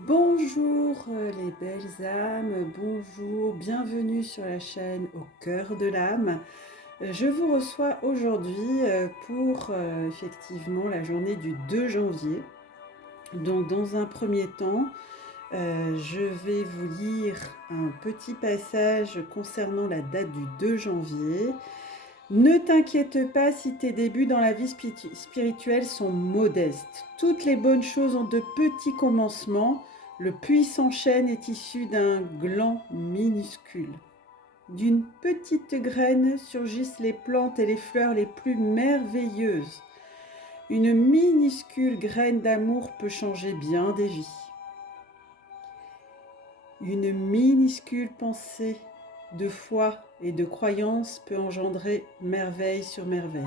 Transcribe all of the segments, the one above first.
Bonjour les belles âmes, bonjour, bienvenue sur la chaîne Au cœur de l'âme. Je vous reçois aujourd'hui pour effectivement la journée du 2 janvier. Donc dans un premier temps, je vais vous lire un petit passage concernant la date du 2 janvier. Ne t'inquiète pas si tes débuts dans la vie spirituelle sont modestes. Toutes les bonnes choses ont de petits commencements. Le puissant chêne est issu d'un gland minuscule. D'une petite graine surgissent les plantes et les fleurs les plus merveilleuses. Une minuscule graine d'amour peut changer bien des vies. Une minuscule pensée de foi et de croyance peut engendrer merveille sur merveille.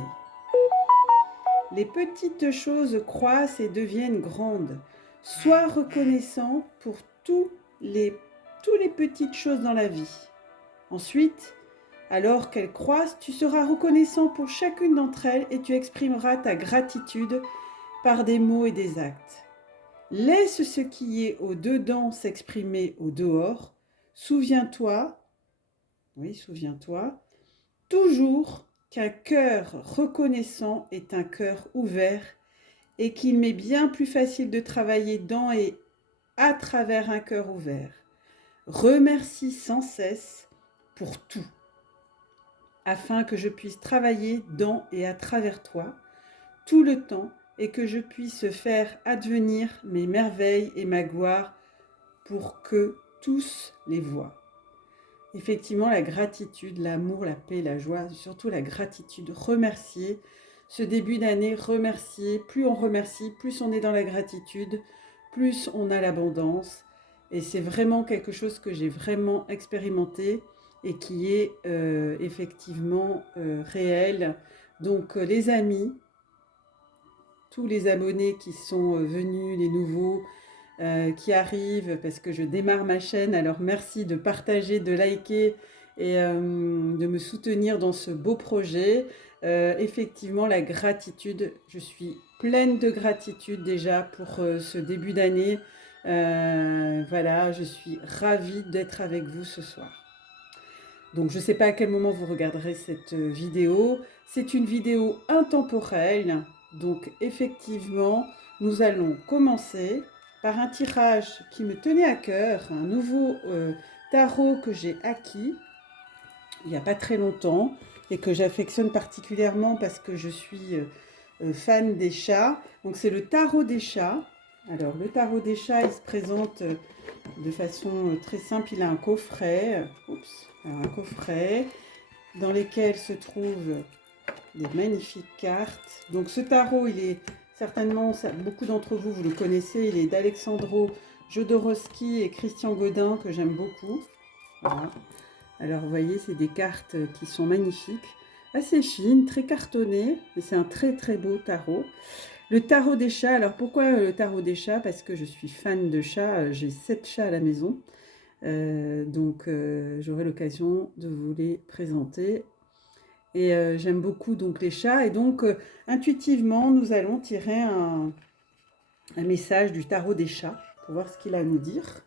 Les petites choses croissent et deviennent grandes. Sois reconnaissant pour toutes les petites choses dans la vie. Ensuite, alors qu'elles croissent, tu seras reconnaissant pour chacune d'entre elles et tu exprimeras ta gratitude par des mots et des actes. Laisse ce qui est au dedans s'exprimer au dehors. Souviens-toi, toujours qu'un cœur reconnaissant est un cœur ouvert et qu'il m'est bien plus facile de travailler dans et à travers un cœur ouvert. Remercie sans cesse pour tout, afin que je puisse travailler dans et à travers toi tout le temps et que je puisse faire advenir mes merveilles et ma gloire pour que tous les voient. Effectivement, la gratitude, l'amour, la paix, la joie, surtout la gratitude, remercier. Ce début d'année, remercier. Plus on remercie, plus on est dans la gratitude, plus on a l'abondance. Et c'est vraiment quelque chose que j'ai vraiment expérimenté et qui est effectivement réel. Donc les amis, tous les abonnés qui sont venus, les nouveaux, qui arrivent parce que je démarre ma chaîne. Alors merci de partager, de liker et de me soutenir dans ce beau projet. Effectivement, la gratitude, je suis pleine de gratitude déjà pour ce début d'année. Voilà, je suis ravie d'être avec vous ce soir. Donc je ne sais pas à quel moment vous regarderez cette vidéo. C'est une vidéo intemporelle. Donc effectivement, nous allons commencer par un tirage qui me tenait à cœur, un nouveau tarot que j'ai acquis il n'y a pas très longtemps et que j'affectionne particulièrement parce que je suis fan des chats. Donc c'est le tarot des chats. Alors le tarot des chats, il se présente de façon très simple. Il a un coffret, un coffret dans lequel se trouvent des magnifiques cartes. Donc ce tarot, il est certainement, beaucoup d'entre vous, vous le connaissez, il est d'Alexandro Jodorowsky et Christian Godin que j'aime beaucoup. Voilà. Alors vous voyez, c'est des cartes qui sont magnifiques, assez fines, très cartonnées, mais c'est un très très beau tarot. Le tarot des chats, alors pourquoi le tarot des chats? Parce que je suis fan de chats, j'ai 7 chats à la maison. Donc j'aurai l'occasion de vous les présenter. Et j'aime beaucoup donc les chats. Et donc intuitivement, nous allons tirer un message du tarot des chats pour voir ce qu'il a à nous dire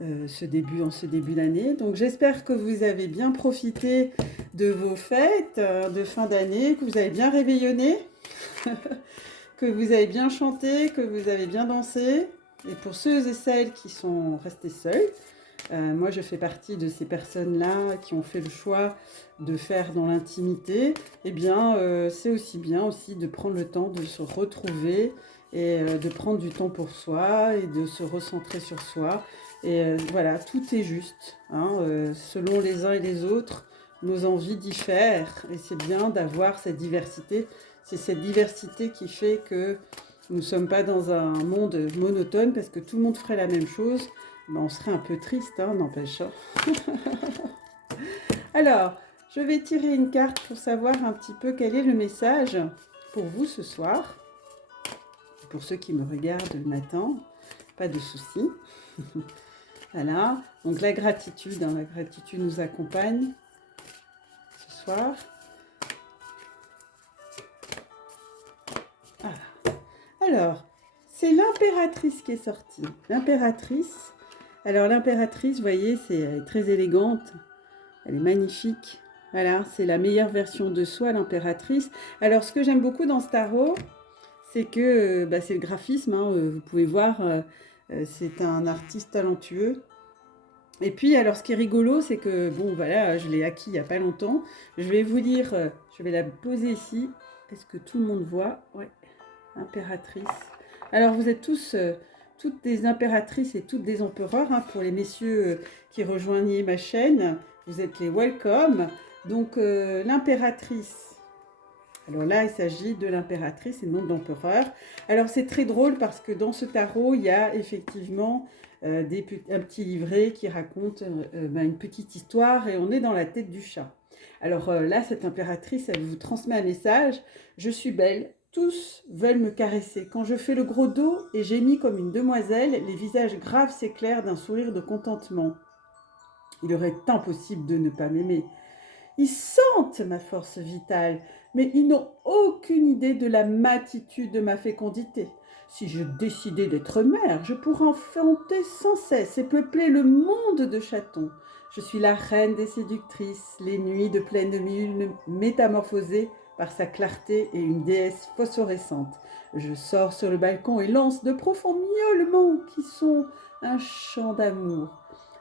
en ce début d'année. Donc j'espère que vous avez bien profité de vos fêtes de fin d'année, que vous avez bien réveillonné, que vous avez bien chanté, que vous avez bien dansé. Et pour ceux et celles qui sont restés seuls, moi je fais partie de ces personnes-là qui ont fait le choix de faire dans l'intimité. Eh bien c'est aussi bien aussi de prendre le temps de se retrouver et de prendre du temps pour soi et de se recentrer sur soi. Et voilà, tout est juste, hein, selon les uns et les autres, nos envies diffèrent et c'est bien d'avoir cette diversité. C'est cette diversité qui fait que nous ne sommes pas dans un monde monotone parce que tout le monde ferait la même chose. Ben, on serait un peu triste, hein, n'empêche. Alors, je vais tirer une carte pour savoir un petit peu quel est le message pour vous ce soir. Pour ceux qui me regardent le matin, pas de souci. Voilà, donc la gratitude, hein, la gratitude nous accompagne ce soir. Voilà. Alors, c'est l'impératrice qui est sortie. L'impératrice, alors l'impératrice, vous voyez, elle est très élégante, elle est magnifique. Voilà, c'est la meilleure version de soi, l'impératrice. Alors, ce que j'aime beaucoup dans ce tarot, c'est que c'est le graphisme, hein, vous pouvez voir, c'est un artiste talentueux. Et puis, alors, ce qui est rigolo, c'est que, bon, voilà, je l'ai acquis il n'y a pas longtemps. Je vais vous lire, je vais la poser ici. Est-ce que tout le monde voit? Ouais, impératrice. Alors, vous êtes tous, toutes des impératrices et toutes des empereurs, hein, pour les messieurs qui rejoignaient ma chaîne. Vous êtes les welcome. Donc, l'impératrice. Alors là, il s'agit de l'impératrice et non de l'empereur. Alors, c'est très drôle parce que dans ce tarot, il y a effectivement un petit livret qui raconte une petite histoire et on est dans la tête du chat. Alors là, cette impératrice, elle vous transmet un message. Je suis belle, tous veulent me caresser. Quand je fais le gros dos et gémis comme une demoiselle, les visages graves s'éclairent d'un sourire de contentement. Il aurait été impossible de ne pas m'aimer. Ils sentent ma force vitale, mais ils n'ont aucune idée de la matitude de ma fécondité. Si je décidais d'être mère, je pourrais enfanter sans cesse et peupler le monde de chatons. Je suis la reine des séductrices, les nuits de pleine lune métamorphosées par sa clarté et une déesse phosphorescente. Je sors sur le balcon et lance de profonds miaulements qui sont un chant d'amour.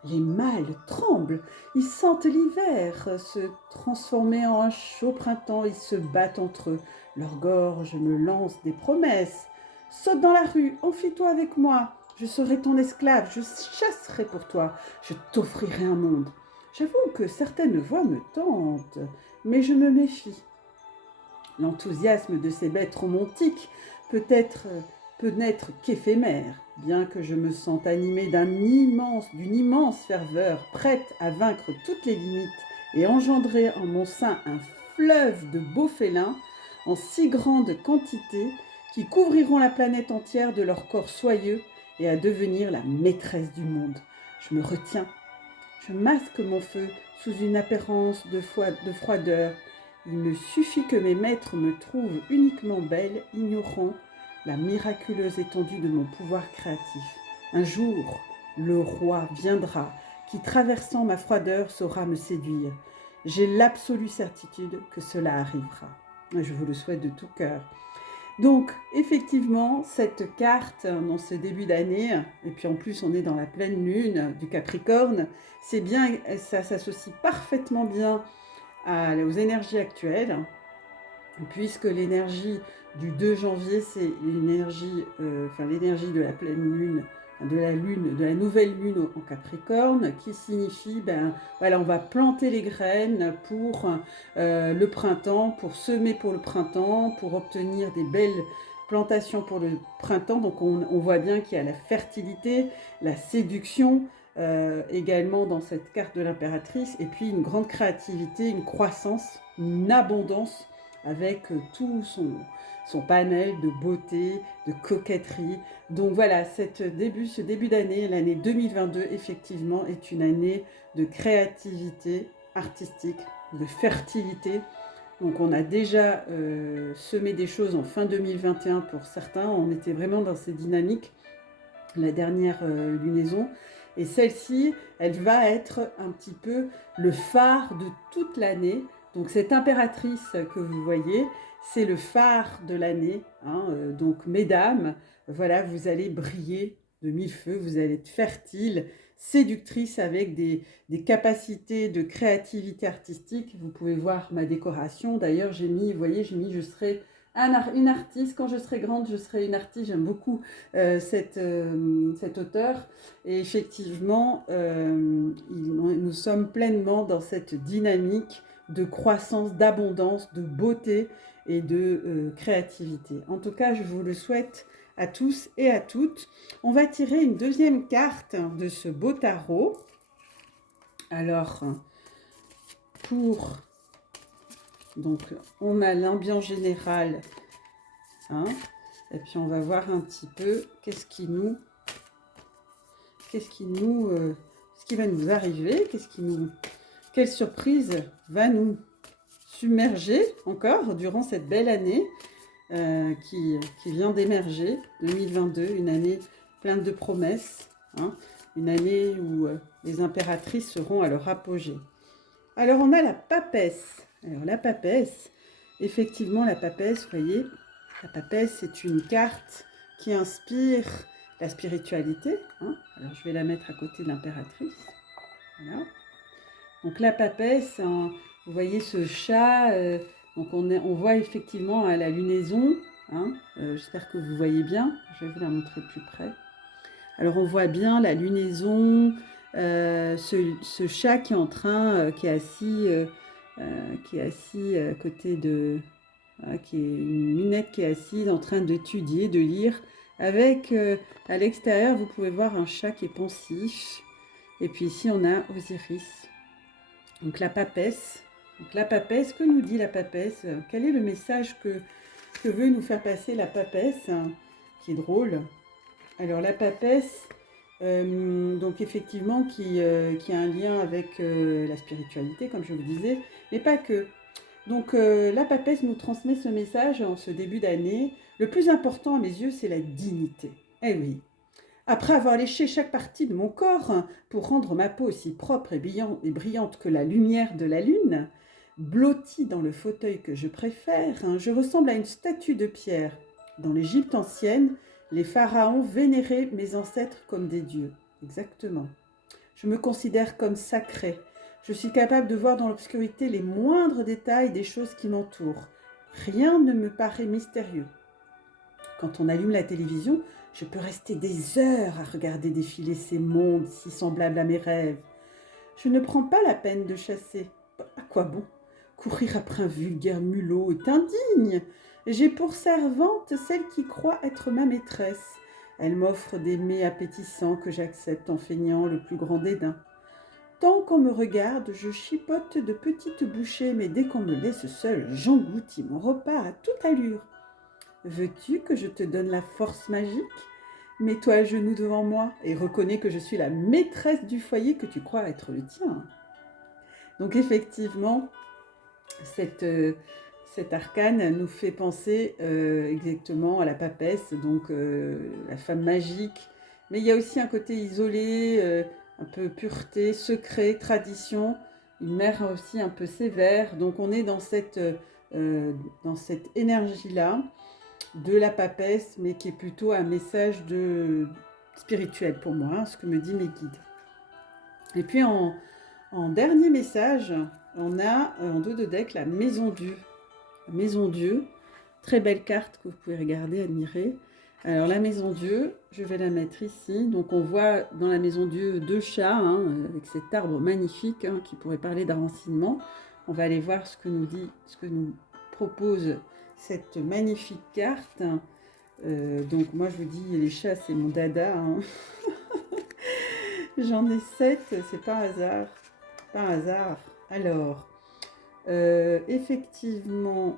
Les mâles tremblent, ils sentent l'hiver se transformer en un chaud printemps, ils se battent entre eux. Leur gorge me lance des promesses. Saute dans la rue, enfuis-toi avec moi, je serai ton esclave, je chasserai pour toi, je t'offrirai un monde. J'avoue que certaines voix me tentent, mais je me méfie. L'enthousiasme de ces bêtes romantiques peut n'être qu'éphémère, bien que je me sente animée d'une immense ferveur, prête à vaincre toutes les limites et engendrer en mon sein un fleuve de beaux félins en si grande quantité qui couvriront la planète entière de leur corps soyeux et à devenir la maîtresse du monde. Je me retiens, je masque mon feu sous une apparence de froideur. Il me suffit que mes maîtres me trouvent uniquement belle, ignorant la miraculeuse étendue de mon pouvoir créatif. Un jour, le roi viendra, qui traversant ma froideur saura me séduire. J'ai l'absolue certitude que cela arrivera. Je vous le souhaite de tout cœur. Donc, effectivement, cette carte, dans ce début d'année, et puis en plus on est dans la pleine lune du Capricorne, c'est bien, ça s'associe parfaitement bien aux énergies actuelles, puisque l'énergie du 2 janvier, c'est l'énergie de la pleine lune, de la nouvelle lune en Capricorne, qui signifie, voilà, on va planter les graines pour le printemps, pour semer pour le printemps, pour obtenir des belles plantations pour le printemps. Donc on voit bien qu'il y a la fertilité, la séduction, également dans cette carte de l'impératrice, et puis une grande créativité, une croissance, une abondance avec tout son panel de beauté, de coquetterie. Donc voilà, ce début d'année, l'année 2022, effectivement, est une année de créativité artistique, de fertilité. Donc on a déjà semé des choses en fin 2021 pour certains, on était vraiment dans ces dynamiques, la dernière lunaison. Et celle-ci, elle va être un petit peu le phare de toute l'année. Donc cette impératrice que vous voyez, c'est le phare de l'année. Hein. Donc mesdames, voilà, vous allez briller de mille feux, vous allez être fertile, séductrice avec des capacités de créativité artistique. Vous pouvez voir ma décoration. D'ailleurs, j'ai mis, vous voyez, je serai une artiste. Quand je serai grande, je serai une artiste. J'aime beaucoup cet auteur. Et effectivement, nous sommes pleinement dans cette dynamique de croissance, d'abondance, de beauté et de créativité. En tout cas, je vous le souhaite à tous et à toutes. On va tirer une deuxième carte de ce beau tarot. Alors, donc, on a l'ambiance générale, hein, et puis on va voir un petit peu ce qui va nous arriver, quelle surprise va nous submerger encore durant cette belle année. qui vient d'émerger, 2022, une année pleine de promesses, hein, une année où les impératrices seront à leur apogée. Alors on a la papesse. Alors la papesse, effectivement la papesse, vous voyez, la papesse c'est une carte qui inspire la spiritualité. Hein. Alors je vais la mettre à côté de l'impératrice. Voilà. Donc la papesse, hein, vous voyez ce chat, donc on voit effectivement à la lunaison, hein, j'espère que vous voyez bien, je vais vous la montrer de plus près. Alors on voit bien la lunaison, ce chat qui est en train, qui est assis à côté de, voilà, qui est une minette qui est assise en train d'étudier, de lire, avec à l'extérieur vous pouvez voir un chat qui est pensif, et puis ici on a Osiris. Donc la papesse. Donc la papesse, que nous dit la papesse? Quel est le message que veut nous faire passer la papesse, hein, qui est drôle? Alors la papesse, donc effectivement qui a un lien avec la spiritualité, comme je vous disais, mais pas que. Donc la papesse nous transmet ce message en ce début d'année. Le plus important à mes yeux, c'est la dignité. Eh oui. Après avoir léché chaque partie de mon corps pour rendre ma peau aussi propre et brillante que la lumière de la lune, blottie dans le fauteuil que je préfère, je ressemble à une statue de pierre. Dans l'Égypte ancienne, les pharaons vénéraient mes ancêtres comme des dieux. Exactement. Je me considère comme sacrée. Je suis capable de voir dans l'obscurité les moindres détails des choses qui m'entourent. Rien ne me paraît mystérieux. Quand on allume la télévision, je peux rester des heures à regarder défiler ces mondes si semblables à mes rêves. Je ne prends pas la peine de chasser. À quoi bon? Courir après un vulgaire mulot est indigne. J'ai pour servante celle qui croit être ma maîtresse. Elle m'offre des mets appétissants que j'accepte en feignant le plus grand dédain. Tant qu'on me regarde, je chipote de petites bouchées, mais dès qu'on me laisse seule, j'engloutis mon repas à toute allure. Veux-tu que je te donne la force magique? Mets-toi à genoux devant moi et reconnais que je suis la maîtresse du foyer que tu crois être le tien. Donc effectivement, cet arcane nous fait penser exactement à la papesse, donc la femme magique. Mais il y a aussi un côté isolé, un peu pureté, secret, tradition, une mère aussi un peu sévère. Donc on est dans cette énergie-là de la papesse, mais qui est plutôt un message spirituel pour moi, hein, ce que me disent mes guides. Et puis en dernier message, on a en dos de deck la Maison Dieu. La Maison Dieu, très belle carte que vous pouvez regarder, admirer. Alors la Maison Dieu, je vais la mettre ici. Donc on voit dans la Maison Dieu deux chats, hein, avec cet arbre magnifique, hein, qui pourrait parler d'enracinement. On va aller voir ce que nous propose cette magnifique carte. Donc moi je vous dis, les chats c'est mon dada, hein. J'en ai 7, c'est pas un hasard. Pas un hasard. Alors, effectivement,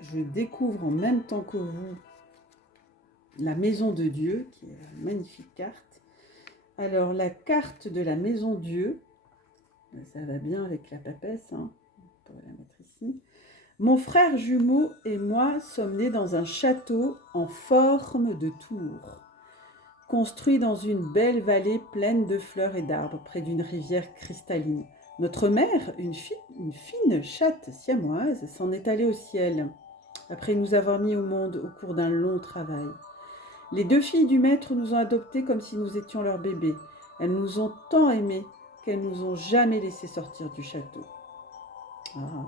je découvre en même temps que vous la Maison de Dieu, qui est une magnifique carte. Alors, la carte de la Maison Dieu, ça va bien avec la papesse, hein. On pourrait la mettre ici. Mon frère jumeau et moi sommes nés dans un château en forme de tour, construit dans une belle vallée pleine de fleurs et d'arbres, près d'une rivière cristalline. Notre mère, une fine chatte siamoise, s'en est allée au ciel, après nous avoir mis au monde au cours d'un long travail. Les deux filles du maître nous ont adoptés comme si nous étions leurs bébés. Elles nous ont tant aimés qu'elles nous ont jamais laissé sortir du château.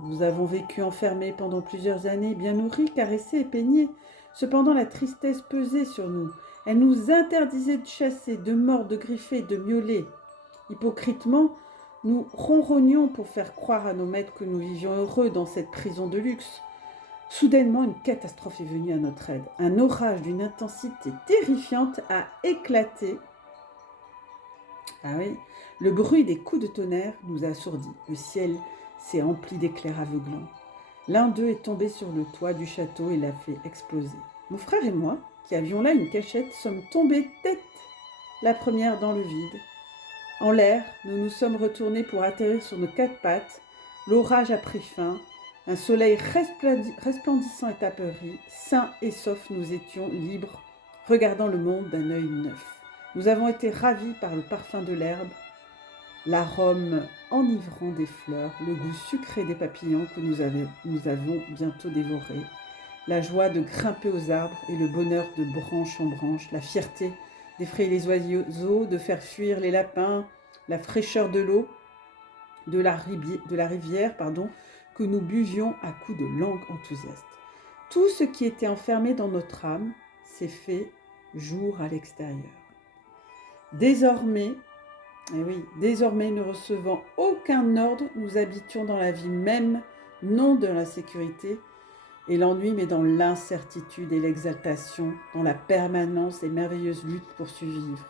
Nous avons vécu enfermés pendant plusieurs années, bien nourris, caressés et peignés. Cependant, la tristesse pesait sur nous. Elle nous interdisait de chasser, de mordre, de griffer, de miauler. Hypocritement, nous ronronnions pour faire croire à nos maîtres que nous vivions heureux dans cette prison de luxe. Soudainement, une catastrophe est venue à notre aide. Un orage d'une intensité terrifiante a éclaté. Ah oui, le bruit des coups de tonnerre nous a assourdis. Le ciel s'est empli d'éclairs aveuglants. L'un d'eux est tombé sur le toit du château et l'a fait exploser. Mon frère et moi, qui avions là une cachette, sommes tombés tête la première dans le vide. En l'air, nous nous sommes retournés pour atterrir sur nos quatre pattes. L'orage a pris fin Un soleil resplendissant est apparu, sains et saufs nous étions libres, regardant le monde d'un œil neuf. Nous avons été ravis par le parfum de l'herbe, l'arôme enivrant des fleurs, le goût sucré des papillons que nous avons bientôt dévorés, la joie de grimper aux arbres et le bonheur de branche en branche, la fierté d'effrayer les oiseaux, de faire fuir les lapins, la fraîcheur de l'eau, de la rivière, que nous buvions à coups de langue enthousiaste. Tout ce qui était enfermé dans notre âme s'est fait jour à l'extérieur. Désormais, ne recevant aucun ordre, nous habitions dans la vie même, non dans la sécurité et l'ennui, mais dans l'incertitude et l'exaltation, dans la permanence et merveilleuse lutte pour survivre.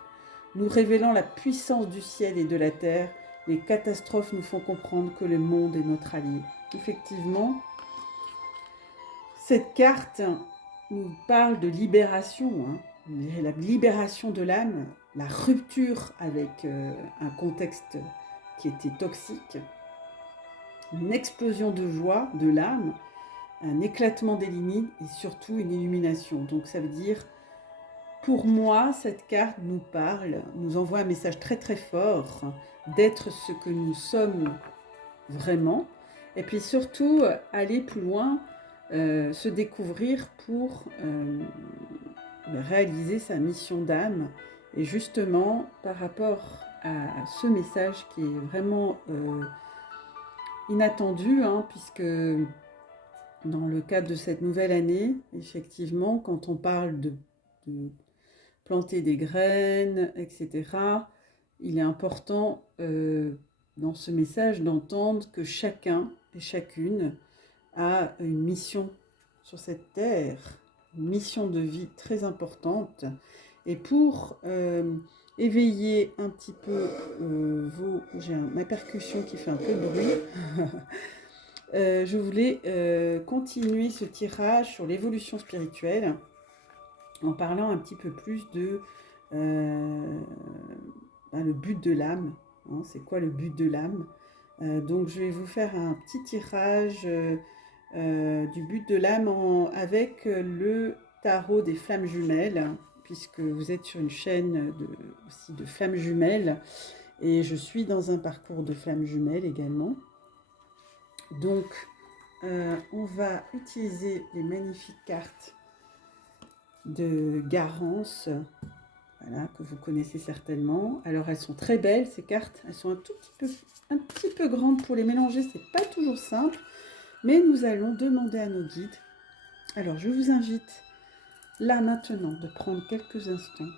Nous révélant la puissance du ciel et de la terre, les catastrophes nous font comprendre que le monde est notre allié. Effectivement, cette carte nous parle de libération, la libération de l'âme, la rupture avec un contexte qui était toxique, une explosion de joie de l'âme, un éclatement des limites et surtout une illumination. Donc ça veut dire, pour moi, cette carte nous parle, nous envoie un message très très fort d'être ce que nous sommes vraiment et puis surtout aller plus loin, se découvrir pour réaliser sa mission d'âme. Et justement, par rapport à ce message qui est vraiment inattendu, puisque dans le cadre de cette nouvelle année, effectivement, quand on parle de planter des graines, etc., il est important dans ce message d'entendre que chacun et chacune a une mission sur cette terre, une mission de vie très importante. Et pour éveiller un petit peu j'ai ma percussion qui fait un peu de bruit, je voulais continuer ce tirage sur l'évolution spirituelle en parlant un petit peu plus de le but de l'âme. C'est quoi le but de l'âme? Donc je vais vous faire un petit tirage du but de l'âme avec le tarot des flammes jumelles, puisque vous êtes sur une chaîne aussi de flammes jumelles et je suis dans un parcours de flammes jumelles également. Donc on va utiliser les magnifiques cartes de Garance, voilà, que vous connaissez certainement. Alors elles sont très belles ces cartes, elles sont un petit peu grandes pour les mélanger, c'est pas toujours simple, mais nous allons demander à nos guides. Alors je vous invite là maintenant de prendre quelques instants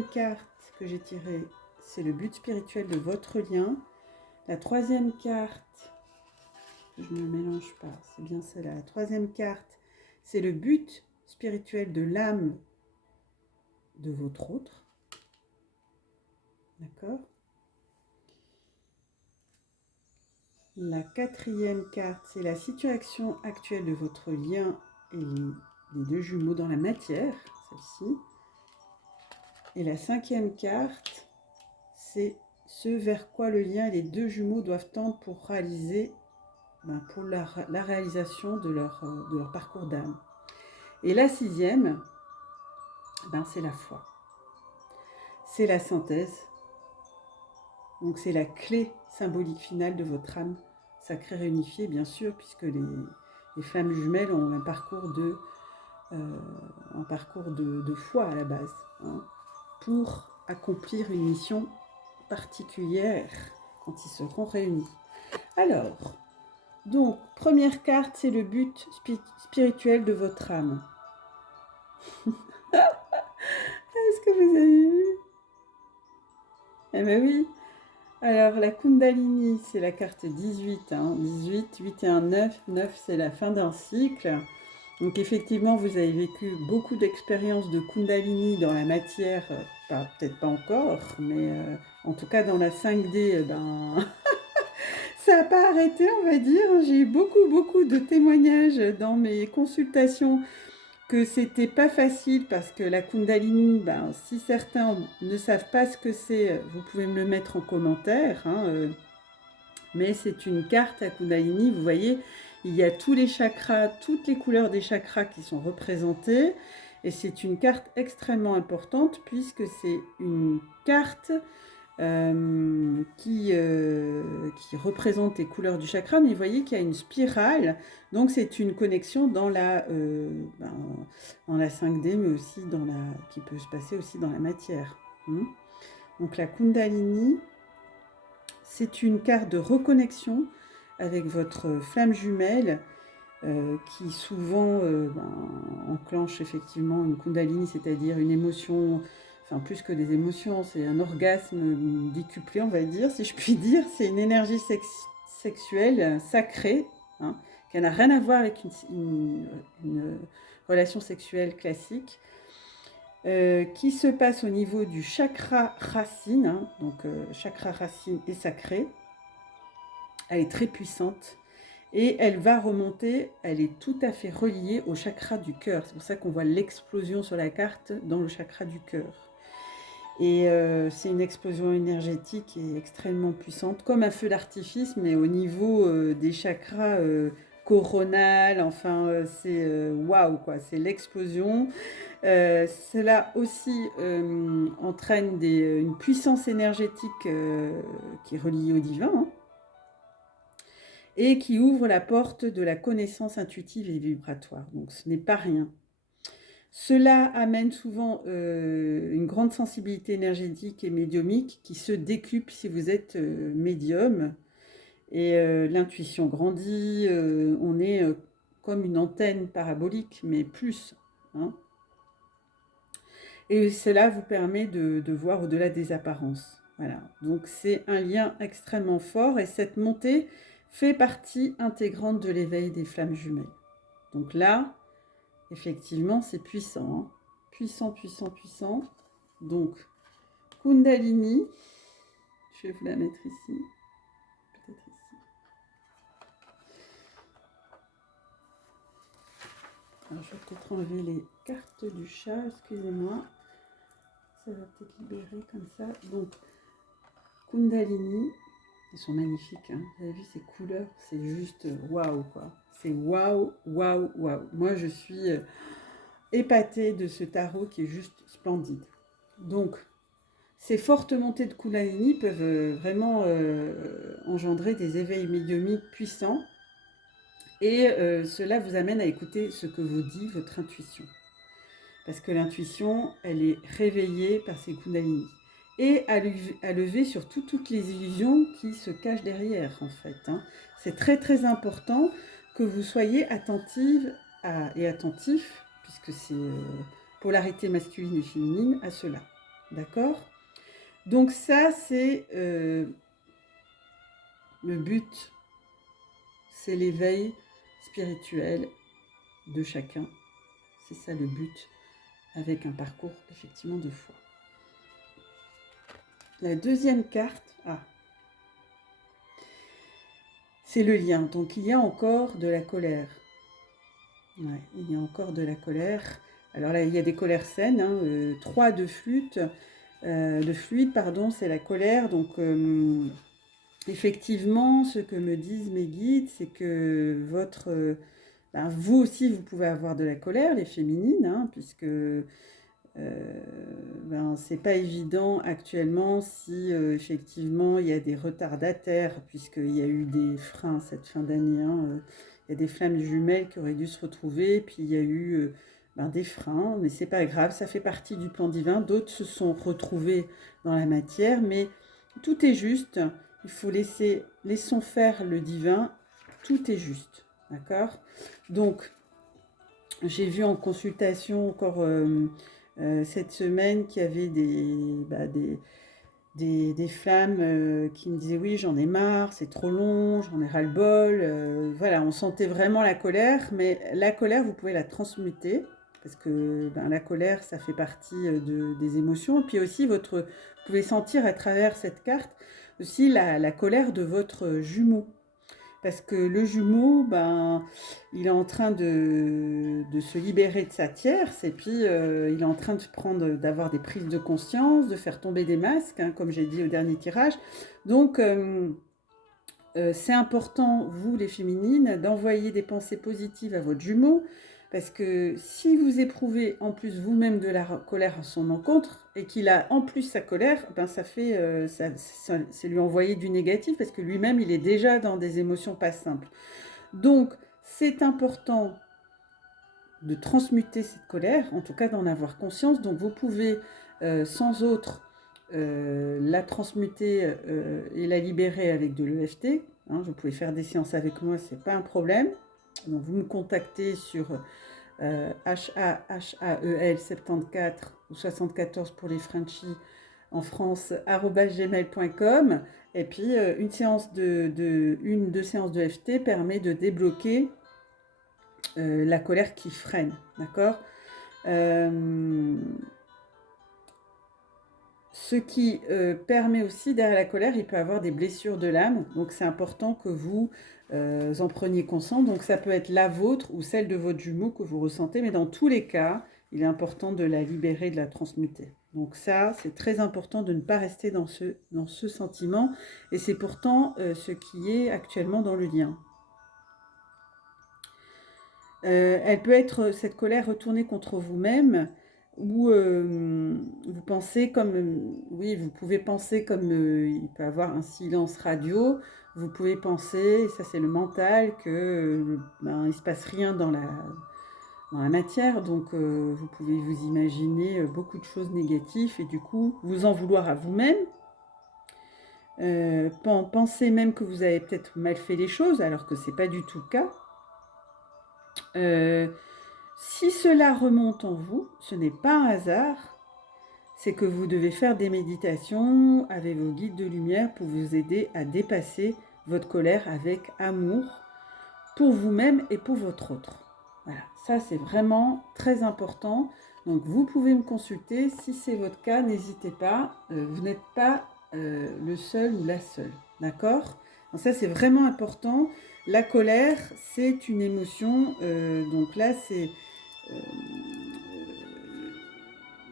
deuxième carte que j'ai tirée, c'est le but spirituel de votre lien. La troisième carte, je ne mélange pas, c'est bien celle-là. La troisième carte, c'est le but spirituel de l'âme de votre autre. D'accord? La quatrième carte, c'est la situation actuelle de votre lien et les deux jumeaux dans la matière, celle-ci. Et la cinquième carte, c'est ce vers quoi le lien et les deux jumeaux doivent tendre pour réaliser, pour la réalisation de leur parcours d'âme. Et la sixième, c'est la foi. C'est la synthèse. Donc c'est la clé symbolique finale de votre âme sacrée réunifiée, bien sûr, puisque les flammes jumelles ont un parcours de foi à la base, hein, pour accomplir une mission particulière quand ils seront réunis. Alors, donc, première carte, c'est le but spirituel de votre âme. Est-ce que vous avez vu? Eh bien oui. Alors, la Kundalini, c'est la carte 18. 18, 8 et 1, 9. 9, c'est la fin d'un cycle. Donc, effectivement, vous avez vécu beaucoup d'expériences de Kundalini dans la matière. Peut-être pas encore, mais en tout cas, dans la 5D, ça n'a pas arrêté, on va dire. J'ai eu beaucoup de témoignages dans mes consultations que c'était pas facile parce que la Kundalini, si certains ne savent pas ce que c'est, vous pouvez me le mettre en commentaire. Mais c'est une carte à Kundalini, vous voyez, il y a tous les chakras, toutes les couleurs des chakras qui sont représentées. Et c'est une carte extrêmement importante puisque c'est une carte qui représente les couleurs du chakra, mais vous voyez qu'il y a une spirale, donc c'est une connexion dans la 5D, mais aussi qui peut se passer aussi dans la matière. Donc la Kundalini, c'est une carte de reconnexion avec votre flamme jumelle, qui souvent enclenche effectivement une Kundalini, c'est-à-dire une émotion. Enfin, plus que des émotions, c'est un orgasme décuplé, on va dire, si je puis dire. C'est une énergie sexuelle sacrée, qui n'a rien à voir avec une relation sexuelle classique, qui se passe au niveau du chakra racine. Donc, chakra racine est sacré. Elle est très puissante. Et elle va remonter, elle est tout à fait reliée au chakra du cœur. C'est pour ça qu'on voit l'explosion sur la carte dans le chakra du cœur. Et c'est une explosion énergétique et extrêmement puissante, comme un feu d'artifice, mais au niveau des chakras coronal, c'est waouh, quoi, c'est l'explosion. Cela aussi entraîne une puissance énergétique qui est reliée au divin, et qui ouvre la porte de la connaissance intuitive et vibratoire. Donc ce n'est pas rien. Cela amène souvent une grande sensibilité énergétique et médiumique qui se décuple si vous êtes médium. Et l'intuition grandit, on est comme une antenne parabolique, mais plus. Et cela vous permet de voir au-delà des apparences. Voilà. Donc c'est un lien extrêmement fort et cette montée fait partie intégrante de l'éveil des flammes jumelles. Donc là, effectivement, c'est puissant. Puissant. Donc, Kundalini, je vais vous la mettre ici. Peut-être ici. Alors, je vais peut-être enlever les cartes du chat, excusez-moi. Ça va peut-être libérer comme ça. Donc, Kundalini, elles sont magnifiques. Vous avez vu ces couleurs, c'est juste waouh, quoi. C'est waouh. Moi, je suis épatée de ce tarot qui est juste splendide. Donc, ces fortes montées de Kundalini peuvent vraiment engendrer des éveils médiumiques puissants et cela vous amène à écouter ce que vous dit votre intuition. Parce que l'intuition, elle est réveillée par ces Kundalini. Et à lever surtout toutes les illusions qui se cachent derrière, en fait. C'est très important que vous soyez attentive et attentif, puisque c'est polarité masculine et féminine, à cela. D'accord? Donc ça, c'est le but, c'est l'éveil spirituel de chacun. C'est ça le but, avec un parcours effectivement de foi. La deuxième carte, c'est le lien. Donc il y a encore de la colère. Ouais, il y a encore de la colère. Alors là, il y a des colères saines, 3 de fluide, pardon, c'est la colère. Donc effectivement, ce que me disent mes guides, c'est que vous aussi, vous pouvez avoir de la colère, les féminines, puisque c'est pas évident actuellement si effectivement il y a des retardataires, puisqu'il y a eu des freins cette fin d'année. Il y a des flammes jumelles qui auraient dû se retrouver, puis il y a eu des freins, mais c'est pas grave, ça fait partie du plan divin. D'autres se sont retrouvés dans la matière, mais tout est juste. Il faut laissons faire le divin, tout est juste, d'accord? Donc, j'ai vu en consultation encore cette semaine qu'il y avait des femmes qui me disaient oui, j'en ai marre, c'est trop long, j'en ai ras-le-bol. Voilà, on sentait vraiment la colère, mais la colère, vous pouvez la transmuter, parce que la colère, ça fait partie des émotions. Et puis aussi, vous pouvez sentir à travers cette carte aussi la colère de votre jumeau. Parce que le jumeau, il est en train de se libérer de sa tierce, et puis il est en train d'avoir des prises de conscience, de faire tomber des masques, comme j'ai dit au dernier tirage. Donc, c'est important, vous les féminines, d'envoyer des pensées positives à votre jumeau, parce que si vous éprouvez en plus vous-même de la colère à son encontre, et qu'il a en plus sa colère, c'est lui envoyer du négatif, parce que lui-même, il est déjà dans des émotions pas simples. Donc, c'est important de transmuter cette colère, en tout cas d'en avoir conscience. Donc, vous pouvez, sans autre, la transmuter et la libérer avec de l'EFT. Vous pouvez faire des séances avec moi, c'est pas un problème. Donc, vous me contactez sur HAHAEL74 ou 74 pour les Frenchies en France, @gmail.com. Et puis, deux séances de FT permet de débloquer la colère qui freine, d'accord? Ce qui permet aussi, derrière la colère, il peut y avoir des blessures de l'âme. Donc, c'est important que vous en preniez conscience. Donc, ça peut être la vôtre ou celle de votre jumeau que vous ressentez. Mais dans tous les cas, il est important de la libérer, de la transmuter. Donc ça, c'est très important de ne pas rester dans ce sentiment. Et c'est pourtant ce qui est actuellement dans le lien. Elle peut être, cette colère, retournée contre vous-même, ou vous pensez comme, vous pouvez penser comme il peut y avoir un silence radio, vous pouvez penser, et ça c'est le mental, que il se passe rien dans la matière, donc vous pouvez vous imaginer beaucoup de choses négatives, et du coup vous en vouloir à vous-même. Pensez même que vous avez peut-être mal fait les choses, alors que c'est pas du tout le cas. Si cela remonte en vous, ce n'est pas un hasard, c'est que vous devez faire des méditations avec vos guides de lumière pour vous aider à dépasser votre colère avec amour pour vous-même et pour votre autre. Voilà, ça c'est vraiment très important. Donc vous pouvez me consulter, si c'est votre cas, n'hésitez pas, vous n'êtes pas le seul ou la seule, d'accord? Donc ça c'est vraiment important. La colère, c'est une émotion, donc là c'est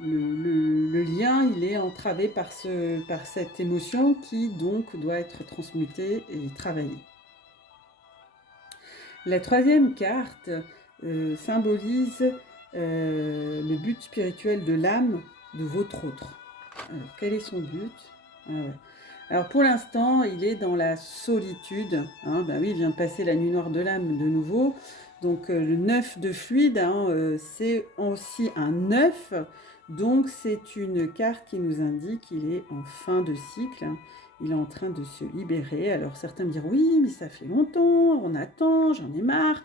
le lien, il est entravé par cette émotion qui donc doit être transmutée et travaillée. La troisième carte symbolise le but spirituel de l'âme de votre autre. Alors, quel est son but? Alors, pour l'instant, il est dans la solitude. Il vient de passer la nuit noire de l'âme de nouveau. Donc, le 9 de fluide, c'est aussi un 9. Donc, c'est une carte qui nous indique qu'il est en fin de cycle. Il est en train de se libérer. Alors certains me diront, oui, mais ça fait longtemps, on attend, j'en ai marre.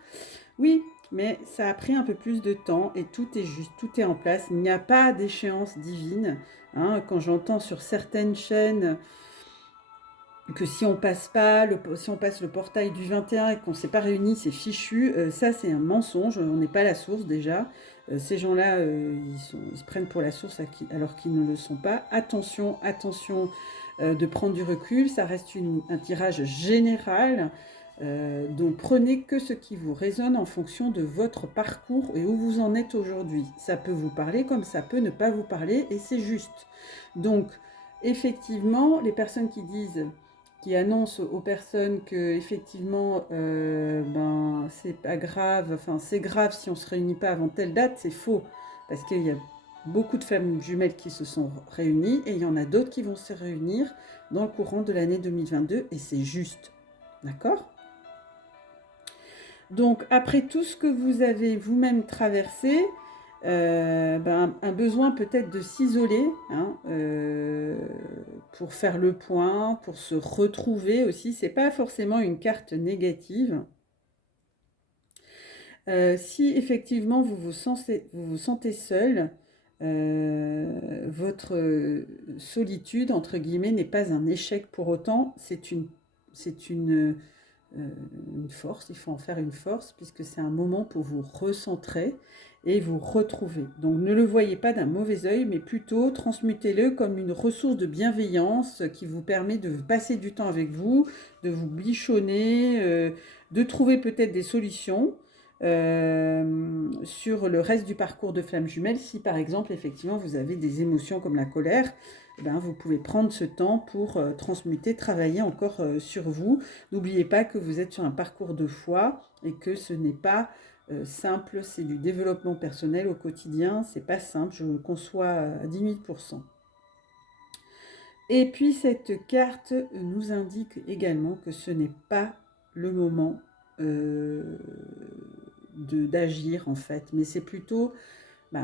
Oui, mais ça a pris un peu plus de temps et tout est juste, tout est en place. Il n'y a pas d'échéance divine. Hein, quand j'entends sur certaines chaînes que si on passe pas, si on passe le portail du 21 et qu'on ne s'est pas réunis, c'est fichu. Ça, c'est un mensonge. On n'est pas la source déjà. Ces gens-là, ils se prennent pour la source alors qu'ils ne le sont pas. Attention, attention de prendre du recul. Ça reste un tirage général. Donc prenez que ce qui vous résonne en fonction de votre parcours et où vous en êtes aujourd'hui. Ça peut vous parler comme ça peut ne pas vous parler et c'est juste. Donc effectivement, les personnes qui annoncent aux personnes que effectivement c'est pas grave, enfin c'est grave si on se réunit pas avant telle date, c'est faux parce qu'il y a beaucoup de femmes jumelles qui se sont réunies et il y en a d'autres qui vont se réunir dans le courant de l'année 2022 et c'est juste. D'accord ? Donc, après tout ce que vous avez vous-même traversé, un besoin peut-être de s'isoler hein, pour faire le point, pour se retrouver aussi. C'est pas forcément une carte négative. Si effectivement vous vous sentez seul, votre solitude, entre guillemets, n'est pas un échec pour autant. C'est une force, il faut en faire une force puisque c'est un moment pour vous recentrer et vous retrouver. Donc ne le voyez pas d'un mauvais œil, mais plutôt transmutez-le comme une ressource de bienveillance qui vous permet de passer du temps avec vous, de vous bichonner, de trouver peut-être des solutions sur le reste du parcours de flamme jumelle. Si par exemple, effectivement, vous avez des émotions comme la colère, vous pouvez prendre ce temps pour transmuter, travailler encore sur vous. N'oubliez pas que vous êtes sur un parcours de foi et que ce n'est pas simple, c'est du développement personnel au quotidien, c'est pas simple, je le conçois à 10 000%. Et puis cette carte nous indique également que ce n'est pas le moment d'agir en fait, mais c'est plutôt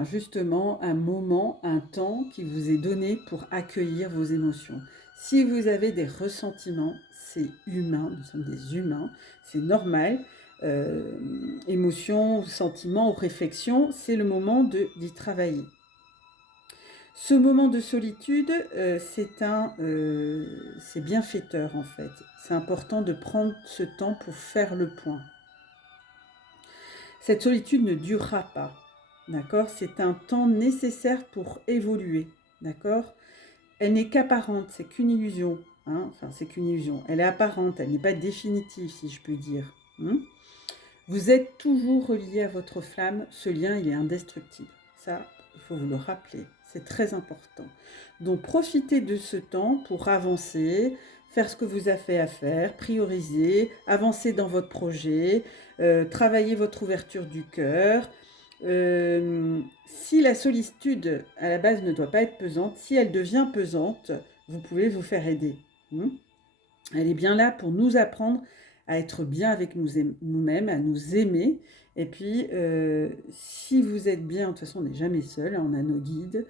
justement un moment, un temps qui vous est donné pour accueillir vos émotions. Si vous avez des ressentiments, c'est humain, nous sommes des humains, c'est normal. Émotions, sentiments ou réflexions, c'est le moment d'y travailler. Ce moment de solitude, c'est bienfaiteur en fait. C'est important de prendre ce temps pour faire le point. Cette solitude ne durera pas. D'accord ? C'est un temps nécessaire pour évoluer. D'accord ? Elle n'est qu'apparente, c'est qu'une illusion. Hein ? Enfin, c'est qu'une illusion. Elle est apparente, elle n'est pas définitive, si je puis dire. Vous êtes toujours relié à votre flamme. Ce lien, il est indestructible. Ça, il faut vous le rappeler. C'est très important. Donc, profitez de ce temps pour avancer, faire ce que vous avez à faire, prioriser, avancer dans votre projet, travailler votre ouverture du cœur. Si la solitude à la base ne doit pas être pesante, si elle devient pesante, vous pouvez vous faire aider. Elle est bien là pour nous apprendre à être bien avec nous-mêmes, à nous aimer. Et puis, si vous êtes bien, de toute façon, on n'est jamais seul. On a nos guides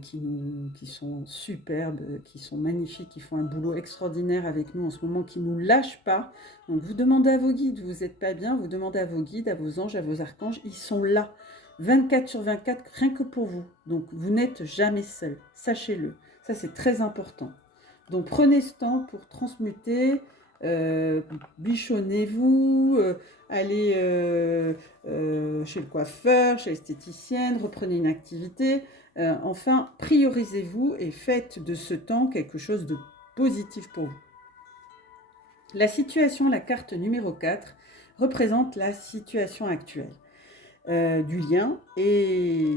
qui sont superbes, qui sont magnifiques, qui font un boulot extraordinaire avec nous en ce moment, qui ne nous lâchent pas. Donc, vous demandez à vos guides, vous n'êtes pas bien, vous demandez à vos guides, à vos anges, à vos archanges, ils sont là, 24 sur 24, rien que pour vous. Donc, vous n'êtes jamais seul, sachez-le. Ça, c'est très important. Donc, prenez ce temps pour transmuter, bichonnez-vous, allez chez le coiffeur, chez l'esthéticienne, reprenez une activité. Enfin, priorisez-vous et faites de ce temps quelque chose de positif pour vous. La situation, la carte numéro 4, représente la situation actuelle. Du lien et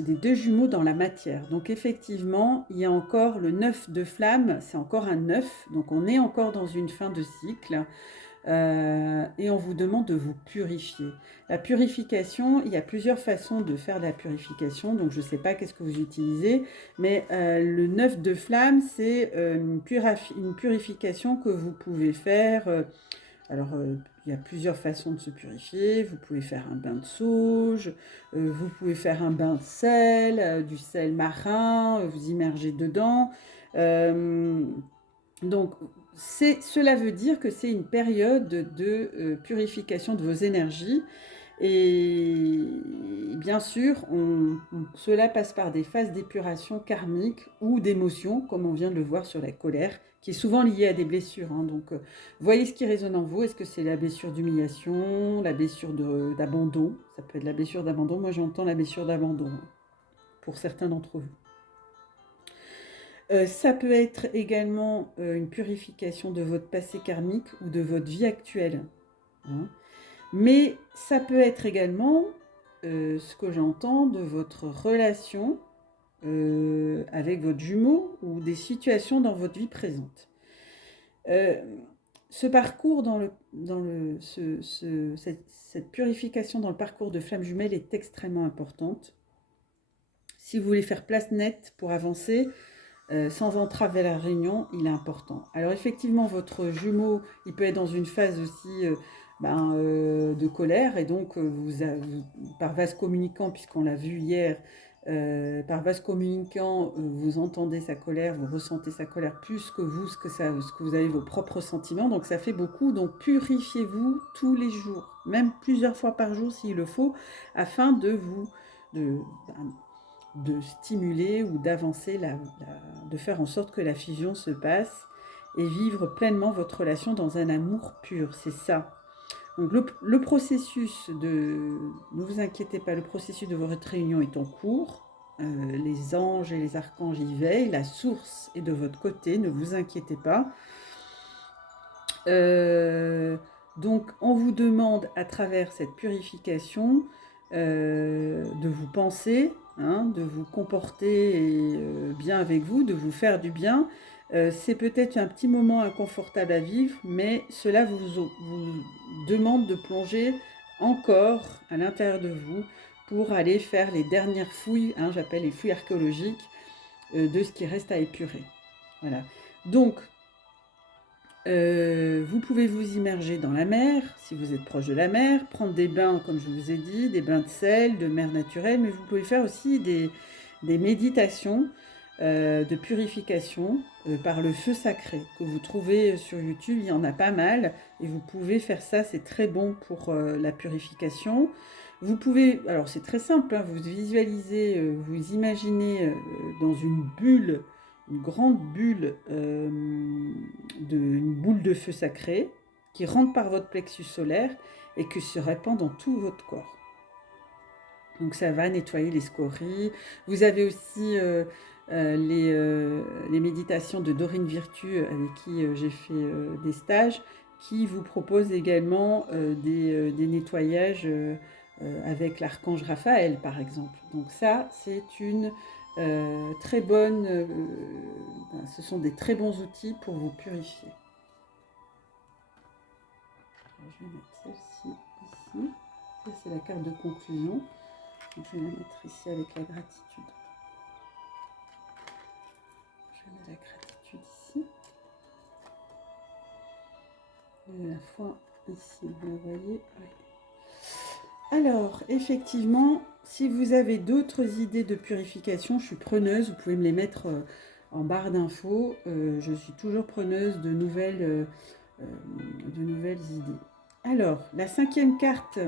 des deux jumeaux dans la matière. Donc effectivement, il y a encore le 9 de flamme, c'est encore un 9, donc on est encore dans une fin de cycle. Et on vous demande de vous purifier. La purification, il y a plusieurs façons de faire la purification, donc je ne sais pas qu'est-ce que vous utilisez, mais le 9 de flamme, c'est une purification que vous pouvez faire. Il y a plusieurs façons de se purifier. Vous pouvez faire un bain de sauge, vous pouvez faire un bain de sel, du sel marin, vous immerger dedans. Donc, cela veut dire que c'est une période de purification de vos énergies Et bien sûr, cela passe par des phases d'épuration karmique ou d'émotion, comme on vient de le voir sur la colère, qui est souvent liée à des blessures. Hein. Donc, voyez ce qui résonne en vous. Est-ce que c'est la blessure d'humiliation, la blessure d'abandon? Ça peut être la blessure d'abandon. Moi, j'entends la blessure d'abandon, hein, pour certains d'entre vous. Ça peut être également une purification de votre passé karmique ou de votre vie actuelle. Hein. Mais ça peut être également, ce que j'entends, de votre relation avec votre jumeau ou des situations dans votre vie présente. Ce parcours cette purification dans le parcours de flamme jumelle est extrêmement importante. Si vous voulez faire place nette pour avancer, sans entrave à la réunion, il est important. Alors effectivement, votre jumeau, il peut être dans une phase aussi de colère, et donc par vase communicant, puisqu'on l'a vu hier, par vase communicant, vous entendez sa colère, vous ressentez sa colère plus que vous, ce que vous avez vos propres sentiments, donc ça fait beaucoup. Donc purifiez-vous tous les jours, même plusieurs fois par jour s'il le faut, afin de stimuler ou d'avancer, de faire en sorte que la fusion se passe et vivre pleinement votre relation dans un amour pur, c'est ça. Donc le processus ne vous inquiétez pas, le processus de votre réunion est en cours. Les anges et les archanges y veillent, la source est de votre côté, ne vous inquiétez pas. Donc on vous demande à travers cette purification de vous penser, hein, de vous comporter bien avec vous, de vous faire du bien. C'est peut-être un petit moment inconfortable à vivre, mais cela vous demande de plonger encore à l'intérieur de vous pour aller faire les dernières fouilles, hein, j'appelle les fouilles archéologiques, de ce qui reste à épurer. Voilà. Donc, vous pouvez vous immerger dans la mer, si vous êtes proche de la mer, prendre des bains, comme je vous ai dit, des bains de sel, de mer naturelle, mais vous pouvez faire aussi des méditations de purification par le feu sacré, que vous trouvez sur YouTube, il y en a pas mal, et vous pouvez faire ça, c'est très bon pour la purification. Vous pouvez, alors c'est très simple, hein, vous visualisez, vous imaginez dans une bulle, une grande bulle, une boule de feu sacré qui rentre par votre plexus solaire et qui se répand dans tout votre corps. Donc ça va nettoyer les scories. Vous avez aussi les méditations de Dorine Virtue avec qui j'ai fait des stages, qui vous proposent également des nettoyages avec l'archange Raphaël par exemple. Donc ça c'est une très bonne, ce sont des très bons outils pour vous purifier. Alors, je vais mettre celle-ci ici. Ça c'est la carte de conclusion. Donc, je vais la mettre ici avec la gratitude. Je vais mettre la gratitude ici. Et la foi ici, vous la voyez. Ouais. Alors, effectivement, si vous avez d'autres idées de purification, je suis preneuse. Vous pouvez me les mettre en barre d'infos. Je suis toujours preneuse de nouvelles idées. Alors, la 5e carte,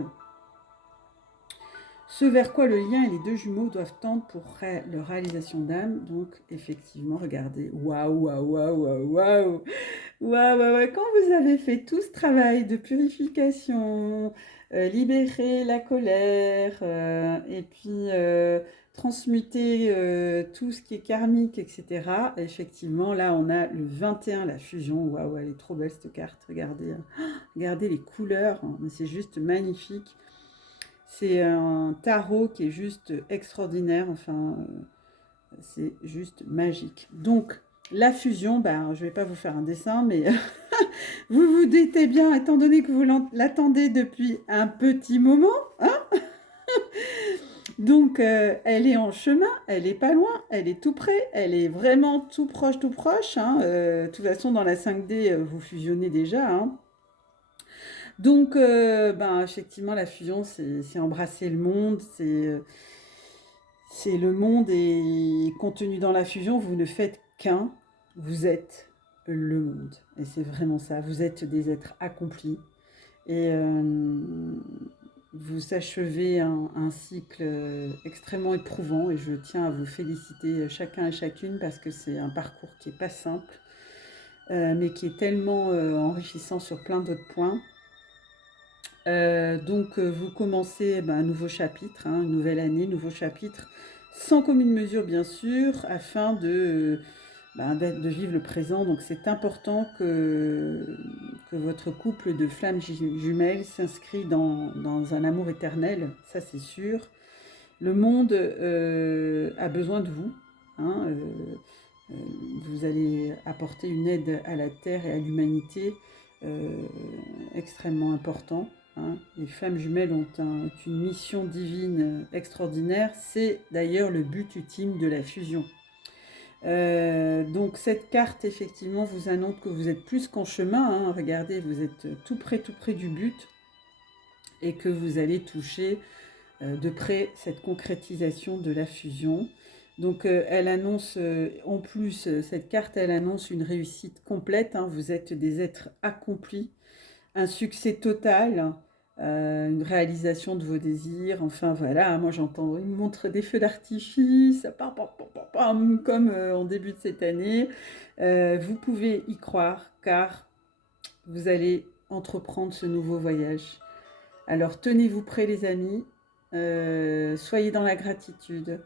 ce vers quoi le lien et les deux jumeaux doivent tendre pour leur réalisation d'âme. Donc, effectivement, regardez. Waouh, waouh, waouh, waouh, waouh. Waouh, quand vous avez fait tout ce travail de purification, libérer la colère, et puis transmuter tout ce qui est karmique, etc. Effectivement, là, on a le 21, la fusion. Waouh, elle est trop belle cette carte. Regardez, regardez les couleurs. Hein, c'est juste magnifique. C'est un tarot qui est juste extraordinaire. Enfin, c'est juste magique. Donc, la fusion, je ne vais pas vous faire un dessin, mais vous vous doutez bien, étant donné que vous l'attendez depuis un petit moment, hein. Donc, elle est en chemin, elle est pas loin, elle est tout près, elle est vraiment tout proche. Hein. De toute façon, dans la 5D, vous fusionnez déjà. Hein. Donc, effectivement, la fusion, c'est embrasser le monde, c'est le monde est contenu dans la fusion, vous ne faites qu'un, vous êtes le monde. Et c'est vraiment ça, vous êtes des êtres accomplis. Et vous achevez un cycle extrêmement éprouvant et je tiens à vous féliciter chacun et chacune parce que c'est un parcours qui n'est pas simple, mais qui est tellement enrichissant sur plein d'autres points. Vous commencez un nouveau chapitre, hein, une nouvelle année, nouveau chapitre, sans commune mesure bien sûr, afin de vivre le présent. Donc c'est important que votre couple de flammes jumelles s'inscrit dans un amour éternel, ça c'est sûr. Le monde a besoin de vous. Hein, vous allez apporter une aide à la Terre et à l'humanité euh, extrêmement important. Hein. Les femmes jumelles ont une mission divine extraordinaire. C'est d'ailleurs le but ultime de la fusion. Donc cette carte effectivement vous annonce que vous êtes plus qu'en chemin. Hein. Regardez, vous êtes tout près du but et que vous allez toucher de près cette concrétisation de la fusion. Donc elle annonce, en plus, cette carte, elle annonce une réussite complète. Hein. Vous êtes des êtres accomplis, un succès total, une réalisation de vos désirs. Enfin voilà, moi j'entends une montre des feux d'artifice, pam, pam, pam, pam, pam, comme en début de cette année. Vous pouvez y croire car vous allez entreprendre ce nouveau voyage. Alors tenez-vous prêts les amis, soyez dans la gratitude,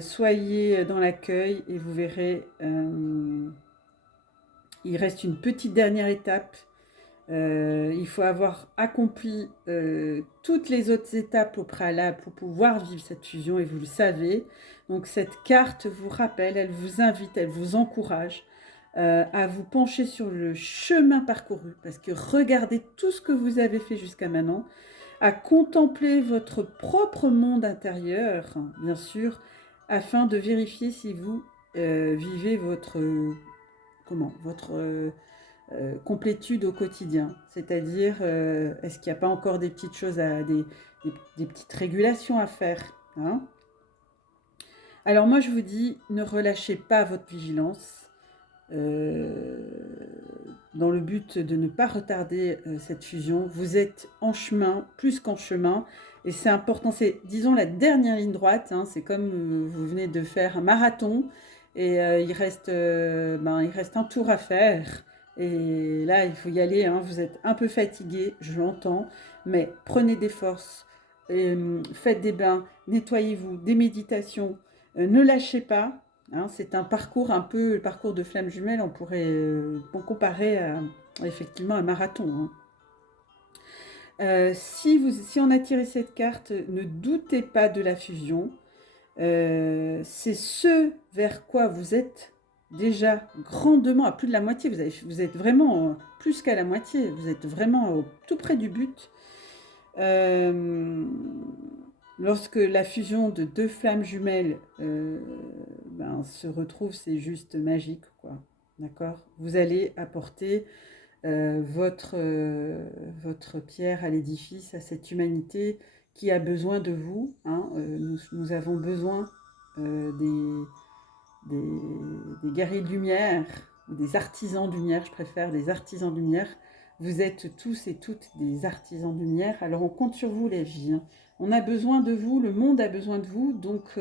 soyez dans l'accueil et vous verrez, il reste une petite dernière étape. Il faut avoir accompli toutes les autres étapes au préalable pour pouvoir vivre cette fusion et vous le savez. Donc cette carte vous rappelle, elle vous invite, elle vous encourage à vous pencher sur le chemin parcouru parce que regardez tout ce que vous avez fait jusqu'à maintenant, à contempler votre propre monde intérieur, bien sûr, afin de vérifier si vous vivez votre complétude au quotidien. C'est-à-dire, est-ce qu'il n'y a pas encore des petites choses, des petites régulations à faire, hein? Alors moi, je vous dis, ne relâchez pas votre vigilance dans le but de ne pas retarder cette fusion. Vous êtes en chemin, plus qu'en chemin, et c'est important, c'est, disons, la dernière ligne droite, hein, c'est comme vous venez de faire un marathon, et il reste un tour à faire, et là, il faut y aller, hein, vous êtes un peu fatigué, je l'entends, mais prenez des forces, faites des bains, nettoyez-vous, des méditations, ne lâchez pas. Hein, c'est un parcours un peu, le parcours de flammes jumelles, on pourrait comparer à effectivement un marathon. Hein. Si on a tiré cette carte, ne doutez pas de la fusion. C'est ce vers quoi vous êtes déjà grandement, à plus de la moitié. Vous êtes vraiment plus qu'à la moitié. Vous êtes vraiment tout près du but. Lorsque la fusion de deux flammes jumelles se retrouve, c'est juste magique, quoi. D'accord? Vous allez apporter votre pierre à l'édifice, à cette humanité qui a besoin de vous. Hein. Nous avons besoin des guerriers de lumière, ou des artisans de lumière, je préfère, des artisans de lumière. Vous êtes tous et toutes des artisans de lumière, alors on compte sur vous les filles. Hein. On a besoin de vous, le monde a besoin de vous, donc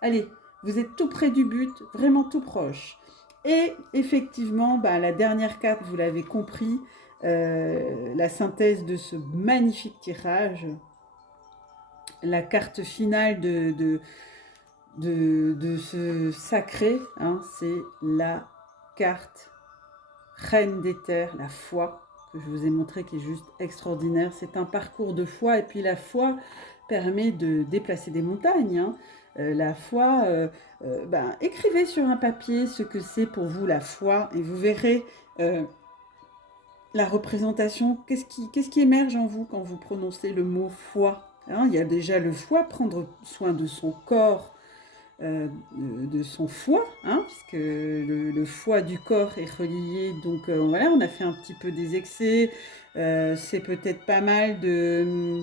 allez, vous êtes tout près du but, vraiment tout proche. Et effectivement, la dernière carte, vous l'avez compris, la synthèse de ce magnifique tirage, la carte finale de ce sacré, hein, c'est la carte Reine des Terres, la foi, que je vous ai montré qui est juste extraordinaire. C'est un parcours de foi et puis la foi permet de déplacer des montagnes. Hein. La foi, écrivez sur un papier ce que c'est pour vous la foi et vous verrez la représentation, qu'est-ce qui émerge en vous quand vous prononcez le mot foi. Hein, il y a déjà le foie, prendre soin de son corps, de son foie, hein, puisque le foie du corps est relié. Donc voilà, on a fait un petit peu des excès. C'est peut-être pas mal de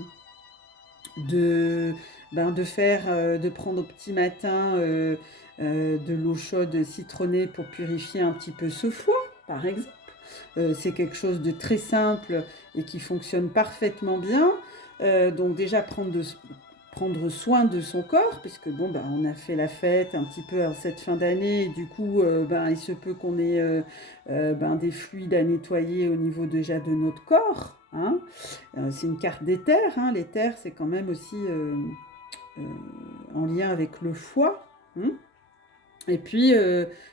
prendre au petit matin de l'eau chaude citronnée pour purifier un petit peu ce foie, par exemple. C'est quelque chose de très simple et qui fonctionne parfaitement bien. Donc déjà prendre soin de son corps, puisque bon, ben, on a fait la fête un petit peu à cette fin d'année, et du coup, ben, il se peut qu'on ait ben, des fluides à nettoyer au niveau déjà de notre corps. Hein. C'est une carte d'éther. Hein. L'éther, c'est quand même aussi euh, en lien avec le foie. Hein. Et puis,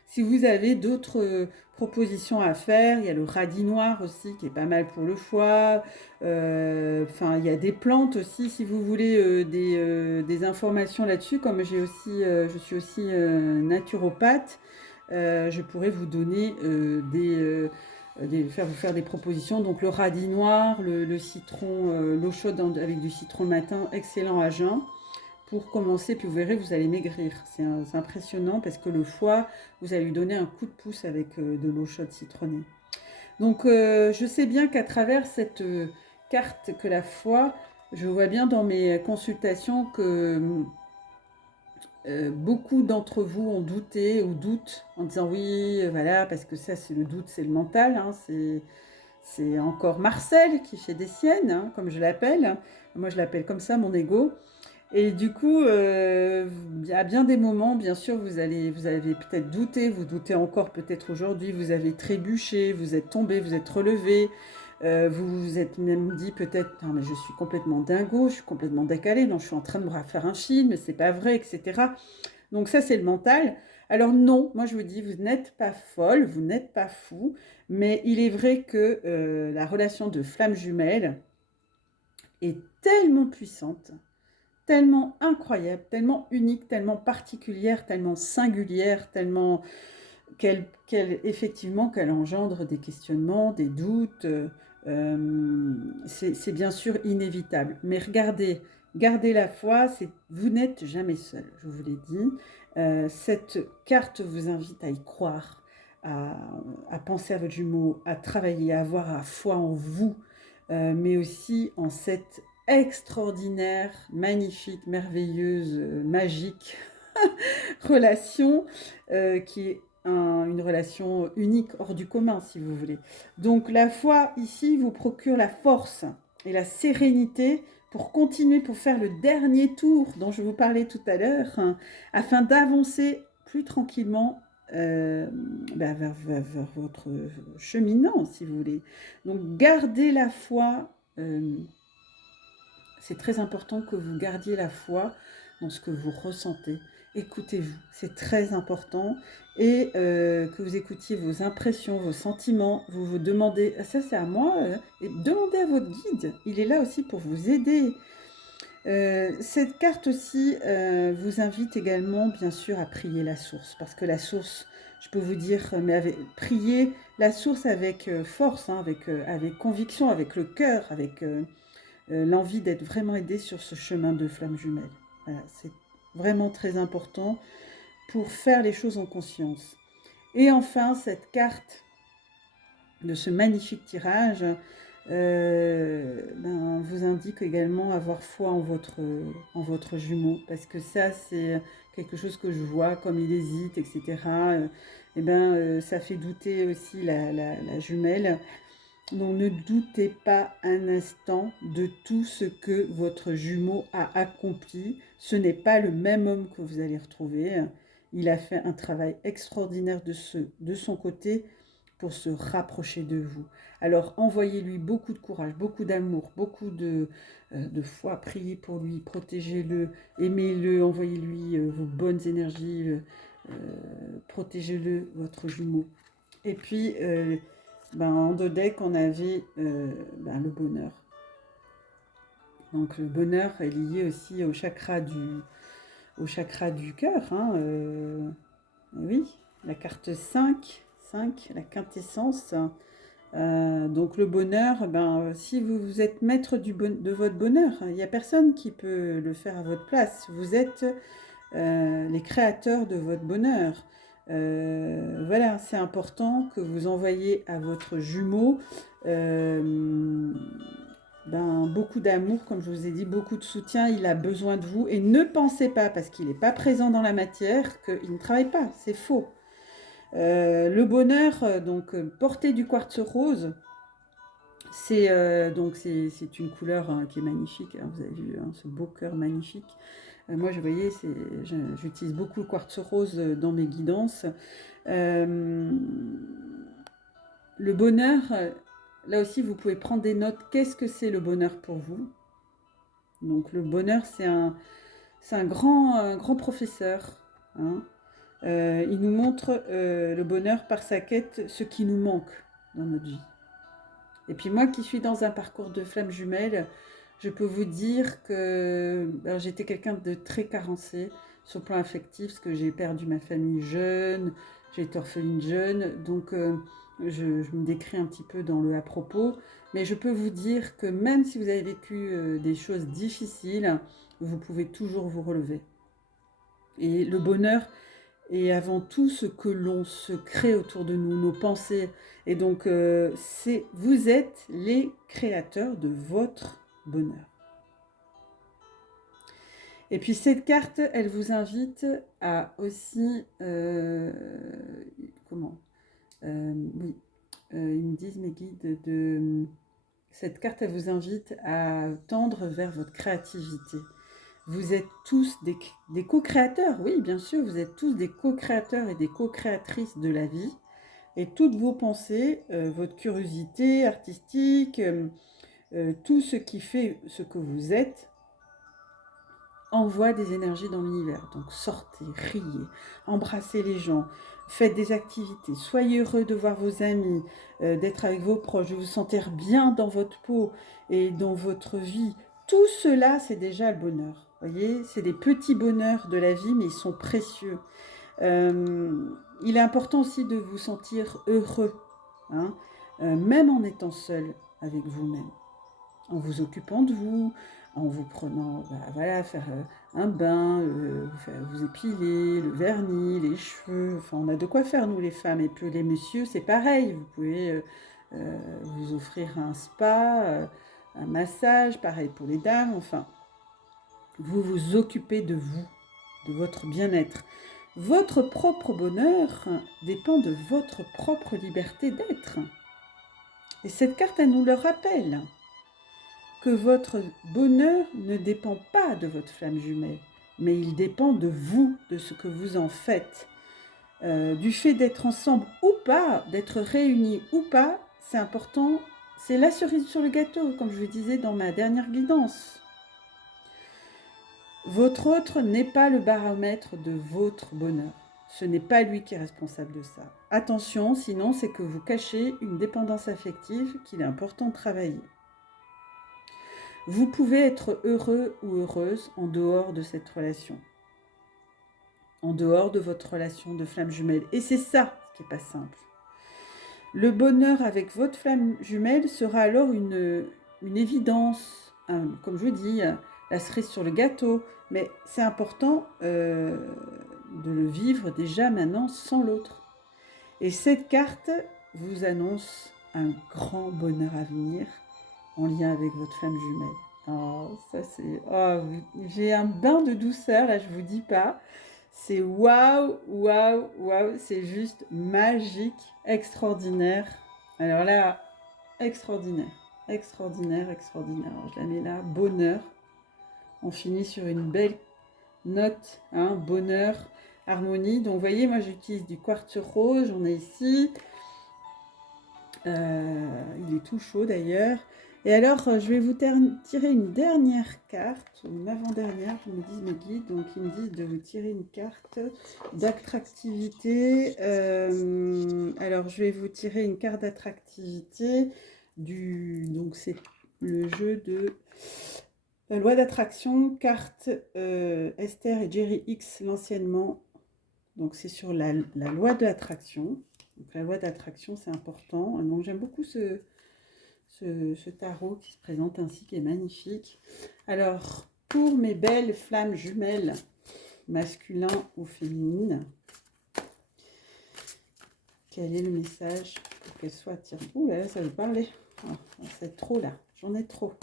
si vous avez d'autres propositions à faire, il y a le radis noir aussi qui est pas mal pour le foie. Enfin, il y a des plantes aussi, si vous voulez des informations là-dessus, comme je suis aussi naturopathe, je pourrais vous donner vous faire des propositions. Donc le radis noir, le citron, l'eau chaude avec du citron le matin, excellent à jeun pour commencer, puis vous verrez, vous allez maigrir. C'est impressionnant parce que le foie, vous allez lui donner un coup de pouce avec de l'eau chaude citronnée. Donc, je sais bien qu'à travers cette carte que la foie, je vois bien dans mes consultations que beaucoup d'entre vous ont douté ou doutent en disant oui, voilà, parce que ça, c'est le doute, c'est le mental, hein, c'est encore Marcel qui fait des siennes, hein, comme je l'appelle. Moi, je l'appelle comme ça, mon ego. Et du coup, à bien des moments, bien sûr, vous avez peut-être douté, vous doutez encore peut-être aujourd'hui, vous avez trébuché, vous êtes tombé, vous êtes relevé, vous vous êtes même dit peut-être, non mais je suis complètement dingo, je suis complètement décalé, non, je suis en train de me faire un film, c'est pas vrai, etc. Donc ça, c'est le mental. Alors non, moi je vous dis, vous n'êtes pas folle, vous n'êtes pas fou, mais il est vrai que la relation de flamme jumelle est tellement puissante, tellement incroyable, tellement unique, tellement particulière, tellement singulière, tellement effectivement qu'elle engendre des questionnements, des doutes. C'est bien sûr inévitable. Mais regardez, gardez la foi, vous n'êtes jamais seul, je vous l'ai dit. Cette carte vous invite à y croire, à, à penser à votre jumeau, à travailler, à avoir la foi en vous, mais aussi en cette extraordinaire, magnifique, merveilleuse, magique relation qui est une relation unique, hors du commun, si vous voulez. Donc la foi, ici, vous procure la force et la sérénité pour continuer, pour faire le dernier tour dont je vous parlais tout à l'heure, hein, afin d'avancer plus tranquillement vers votre cheminant, si vous voulez. Donc gardez la foi. C'est très important que vous gardiez la foi dans ce que vous ressentez. Écoutez-vous, c'est très important. Et que vous écoutiez vos impressions, vos sentiments. Vous vous demandez, ça c'est à moi, et demandez à votre guide. Il est là aussi pour vous aider. Cette carte aussi vous invite également, bien sûr, à prier la source. Parce que la source, je peux vous dire, mais prier la source avec force, hein, avec conviction, avec le cœur, avec l'envie d'être vraiment aidé sur ce chemin de flamme jumelle. Voilà, c'est vraiment très important pour faire les choses en conscience. Et enfin, cette carte de ce magnifique tirage vous indique également avoir foi en votre jumeau, parce que ça, c'est quelque chose que je vois, comme il hésite, etc. Ça fait douter aussi la jumelle. Donc ne doutez pas un instant de tout ce que votre jumeau a accompli. Ce n'est pas le même homme que vous allez retrouver. Il a fait un travail extraordinaire de son côté pour se rapprocher de vous. Alors envoyez-lui beaucoup de courage, beaucoup d'amour, beaucoup de foi, priez pour lui, protégez-le, aimez-le, envoyez-lui vos bonnes énergies, protégez-le, votre jumeau. Et puis, en deux decks, on avait le bonheur. Donc le bonheur est lié aussi au chakra du cœur. Hein, oui, la carte 5, la quintessence. Donc le bonheur, si vous êtes maître de votre bonheur, il n'y a personne qui peut le faire à votre place. Vous êtes les créateurs de votre bonheur. Voilà, c'est important que vous envoyiez à votre jumeau beaucoup d'amour, comme je vous ai dit, beaucoup de soutien. Il a besoin de vous. Et ne pensez pas, parce qu'il n'est pas présent dans la matière, qu'il ne travaille pas. C'est faux. Le bonheur, porter du quartz rose, Donc c'est une couleur qui est magnifique, hein, vous avez vu ce beau cœur magnifique. Moi, vous voyez, j'utilise beaucoup le quartz rose dans mes guidances. Euh, le bonheur, là aussi, vous pouvez prendre des notes. Qu'est-ce que c'est le bonheur pour vous? Donc le bonheur, c'est un grand professeur, hein. Il nous montre le bonheur par sa quête, ce qui nous manque dans notre vie. Et puis moi qui suis dans un parcours de flammes jumelles, je peux vous dire que j'étais quelqu'un de très carencé sur le plan affectif, parce que j'ai perdu ma famille jeune, j'ai été orpheline jeune, donc je me décris un petit peu dans le à propos, mais je peux vous dire que même si vous avez vécu des choses difficiles, vous pouvez toujours vous relever. Et le bonheur est avant tout ce que l'on se crée autour de nous, nos pensées. Et donc, vous êtes les créateurs de votre bonheur. Et puis cette carte, elle vous invite à aussi... oui, ils me disent, mes guides, cette carte, elle vous invite à tendre vers votre créativité. Vous êtes tous des co-créateurs, oui, bien sûr, vous êtes tous des co-créateurs et des co-créatrices de la vie. Et toutes vos pensées, votre curiosité artistique, tout ce qui fait ce que vous êtes, envoie des énergies dans l'univers. Donc sortez, riez, embrassez les gens, faites des activités, soyez heureux de voir vos amis, d'être avec vos proches, de vous sentir bien dans votre peau et dans votre vie. Tout cela, c'est déjà le bonheur. Vous voyez, c'est des petits bonheurs de la vie, mais ils sont précieux. Il est important aussi de vous sentir heureux, hein, même en étant seul avec vous-même, en vous occupant de vous, en vous prenant, voilà, faire un bain, vous épiler, le vernis, les cheveux, enfin on a de quoi faire nous les femmes, et puis les messieurs c'est pareil, vous pouvez vous offrir un spa, un massage, pareil pour les dames, enfin vous vous occupez de vous, de votre bien-être. Votre propre bonheur dépend de votre propre liberté d'être. Et cette carte, elle nous le rappelle, que votre bonheur ne dépend pas de votre flamme jumelle, mais il dépend de vous, de ce que vous en faites. Du fait d'être ensemble ou pas, d'être réunis ou pas, c'est important, c'est la cerise sur le gâteau, comme je vous disais dans ma dernière guidance. Votre autre n'est pas le baromètre de votre bonheur. Ce n'est pas lui qui est responsable de ça. Attention, sinon c'est que vous cachez une dépendance affective qu'il est important de travailler. Vous pouvez être heureux ou heureuse en dehors de cette relation. En dehors de votre relation de flamme jumelle. Et c'est ça qui n'est pas simple. Le bonheur avec votre flamme jumelle sera alors une évidence, comme je vous dis, la cerise sur le gâteau, mais c'est important de le vivre déjà maintenant sans l'autre. Et cette carte vous annonce un grand bonheur à venir en lien avec votre flamme jumelle. Oh, ça c'est... Oh, j'ai un bain de douceur, là je vous dis pas. C'est waouh, waouh, waouh, c'est juste magique, extraordinaire. Alors là, extraordinaire, extraordinaire, extraordinaire. Alors je la mets là, bonheur. On finit sur une belle note, hein, bonheur, harmonie. Donc vous voyez, moi j'utilise du quartz rose, j'en ai ici. Il est tout chaud d'ailleurs. Et alors, je vais vous tirer une dernière carte, ou une avant-dernière, je me dis mes guides, donc ils me disent de vous tirer une carte d'attractivité. Alors, je vais vous tirer une carte d'attractivité donc c'est le jeu de la loi d'attraction, carte Esther et Jerry X, l'anciennement. Donc, c'est sur la loi de l'attraction. Donc, la loi d'attraction, c'est important. Donc, j'aime beaucoup ce tarot qui se présente ainsi, qui est magnifique. Alors, pour mes belles flammes jumelles, masculin ou féminine, quel est le message pour qu'elles soient attirantes? Ouh là, ça veut parler. Oh, c'est trop là, j'en ai trop.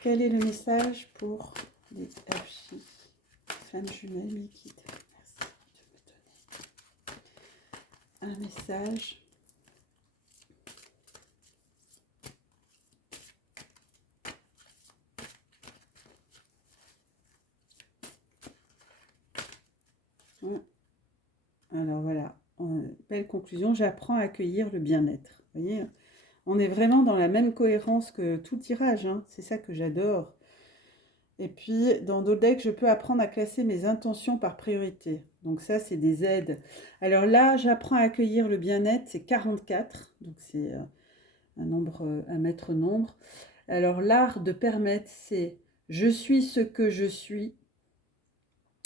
Quel est le message pour les FJ, flammes jumelles, mes guides? Merci de me donner un message Alors voilà, belle conclusion, j'apprends à accueillir le bien-être. Vous voyez, on est vraiment dans la même cohérence que tout le tirage, hein. C'est ça que j'adore. Et puis, dans d'autres decks, je peux apprendre à classer mes intentions par priorité. Donc ça, c'est des aides. Alors là, j'apprends à accueillir le bien-être, c'est 44. Donc c'est un maître nombre. Alors l'art de permettre, c'est je suis ce que je suis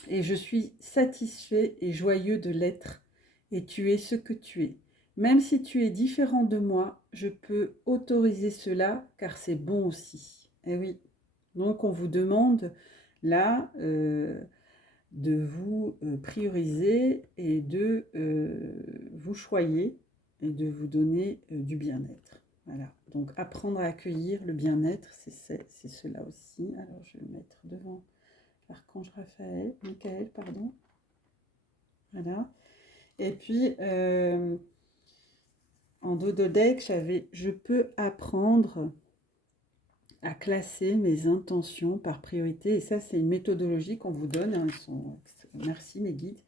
et je suis satisfait et joyeux de l'être et tu es ce que tu es. Même si tu es différent de moi, je peux autoriser cela car c'est bon aussi. Eh oui. Donc on vous demande là de vous prioriser et de vous choyer et de vous donner du bien-être. Voilà, donc apprendre à accueillir le bien-être, c'est cela aussi. Alors je vais le mettre devant l'archange Raphaël, Michael, pardon. Voilà. Et puis en dodo deck, j'avais je peux apprendre à classer mes intentions par priorité. Et ça, c'est une méthodologie qu'on vous donne. Hein. Merci mes guides.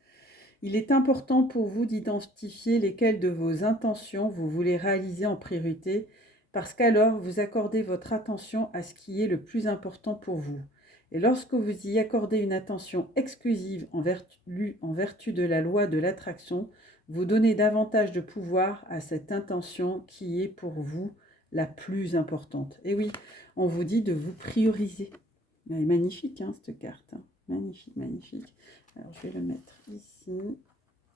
Il est important pour vous d'identifier lesquelles de vos intentions vous voulez réaliser en priorité, parce qu'alors vous accordez votre attention à ce qui est le plus important pour vous. Et lorsque vous y accordez une attention exclusive en vertu de la loi de l'attraction, vous donnez davantage de pouvoir à cette intention qui est pour vous la plus importante. Et oui, on vous dit de vous prioriser. Elle est magnifique, hein, cette carte. Hein. Magnifique, magnifique. Alors, je vais le mettre ici,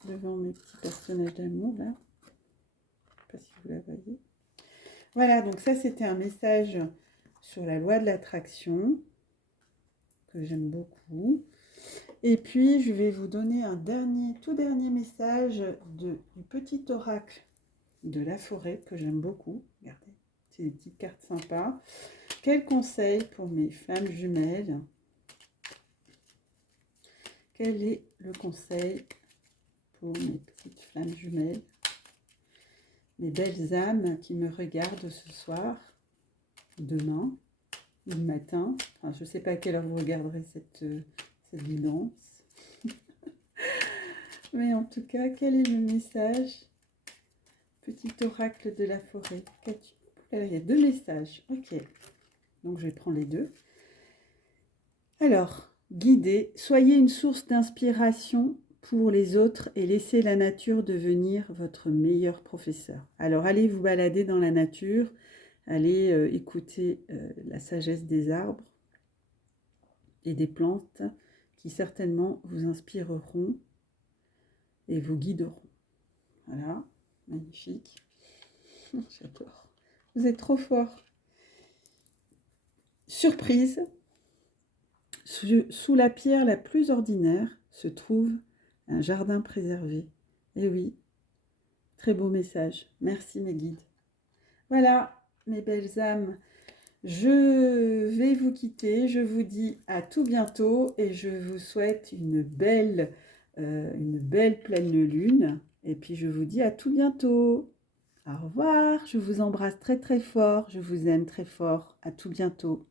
devant mes petits personnages d'amour, là. Je ne sais pas si vous la voyez. Voilà, donc ça, c'était un message sur la loi de l'attraction, que j'aime beaucoup. Et puis, je vais vous donner un tout dernier message du petit oracle de la forêt, que j'aime beaucoup. Regardez, c'est des petites cartes sympas. Quel conseil pour mes flammes jumelles? Quel est le conseil pour mes petites flammes jumelles? Mes belles âmes qui me regardent ce soir, demain, ou le matin. Enfin, je ne sais pas à quelle heure vous regarderez cette guidance. Mais en tout cas, quel est le message? Petit oracle de la forêt. Il y a 2 messages. Ok. Donc, je vais prendre les 2. Alors, guidez, soyez une source d'inspiration pour les autres et laissez la nature devenir votre meilleur professeur. Alors, allez vous balader dans la nature, allez écouter la sagesse des arbres et des plantes qui certainement vous inspireront et vous guideront. Voilà, magnifique. J'adore. Vous êtes trop fort. Surprise. Sous la pierre la plus ordinaire se trouve un jardin préservé. Eh oui, très beau message. Merci mes guides. Voilà, mes belles âmes. Je vais vous quitter. Je vous dis à tout bientôt et je vous souhaite une belle pleine lune. Et puis je vous dis à tout bientôt. Au revoir. Je vous embrasse très très fort. Je vous aime très fort. À tout bientôt.